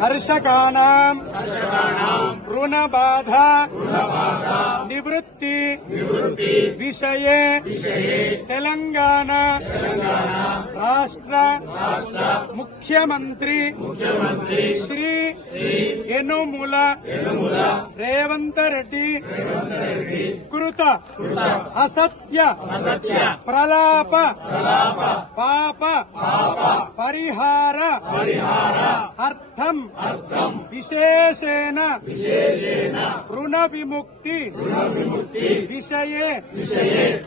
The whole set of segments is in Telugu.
హర్షకానాం రుణబాధ నివృత్తి విషయే తెలంగాణ రాష్ట్ర ముఖ్యమంత్రి శ్రీ యనుమల రేవంత్ రెడ్డి కృత అసత్య ప్రలాప పాప పరిహార అర్థం విశేషేణ రుణ విముక్తి విషయే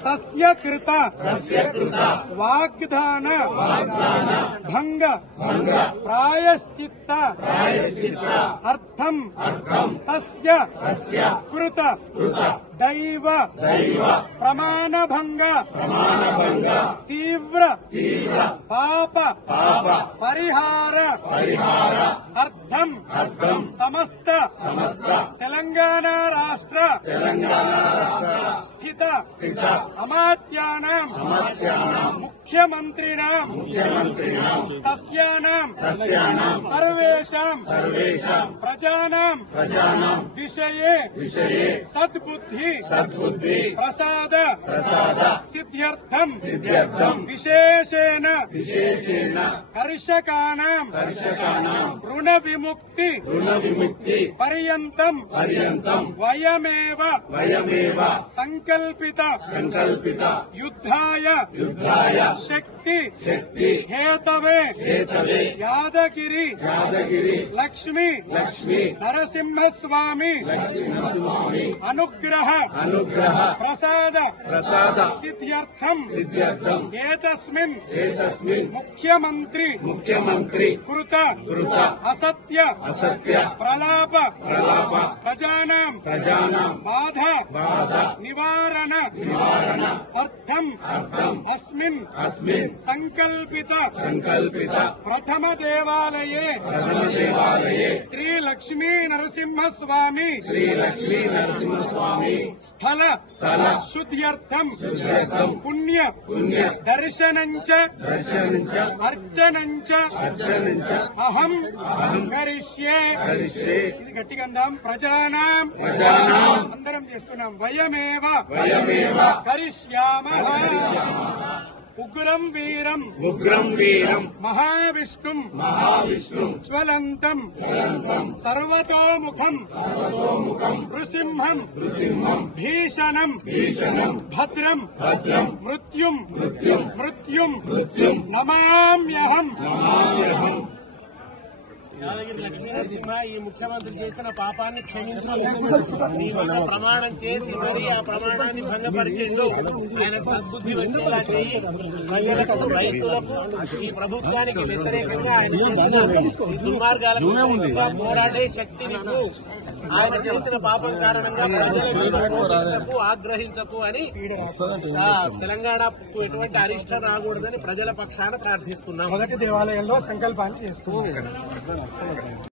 తస్య కృత వాగ్దాన భంగ ప్రాయశ్చిత్త అర్థం తస్య కృత దైవ ప్రమాణభంగ తీవ్ర పాప పరిహార అర్థం సమస్త తెలంగాణ రాష్ట్ర స్థిత అమాత్యానాం ముఖ్యమంత్రిణాం తస్యానాం సర్వేషాం ప్రజానాం విషయే సద్బుద్ధి ప్రసాద సిద్ధ్యర్థం విశేషేణ కర్షకానాం రుణ విముక్తి పర్యంతం వయమేవ సంకల్పిత యుద్ధాయ శక్తి హేతవే యాదగిరి లక్ష్మీ నరసింహస్వామి అనుగ్రహ ప్రసాద సిద్ధ్యర్థం ఏతస్మిన్ ముఖ్యమంత్రి కృత అసత్య ప్రలాప ప్రజానాం బాధ నివారణ అర్థం అస్మిన్ సంకల్పిత ప్రథమ దేవాలయే శ్రీ లక్ష్మీ నరసింహస్వామి స్థల శుద్ధ్యర్థం పుణ్య దర్శనంచ అర్చనంచ అహం కరిష్యే. ఇది గట్టిగా అందాం. ప్రజానాం అందరం చేస్తున్నాం. వయమేవ కరిష్యామః. ఉగ్రం వీరం మహావిష్ణుం జ్వలంతం సర్వతోముఖం నృసింహం భీషణం భద్రం మృత్యుం నమామ్యహం. యాదగిరి లక్ష్మీనరసింహ ఈ ముఖ్యమంత్రి చేసిన పాపాన్ని క్షమించాలని ప్రమాణం చేసి మరి ఆ ప్రమాణాన్ని భంగపరిచిండు. ఆయన సద్బుద్ధి వచ్చేలా చేయి. ప్రజలకు రైతులకు ఈ ప్రభుత్వానికి వ్యతిరేకంగా ఆయన చేసిన దుర్మార్గాలకు పోరాడే శక్తి నీకు. ఆయన చేసిన పాపం కారణంగా ప్రజలకు ఆగ్రహించకు అని తెలంగాణకు ఎటువంటి అరిష్టం రాకూడదని ప్రజల పక్షాన ప్రార్థిస్తున్నాం. మొదటి దేవాలయంలో సంకల్పాన్ని చేసుకున్నాం.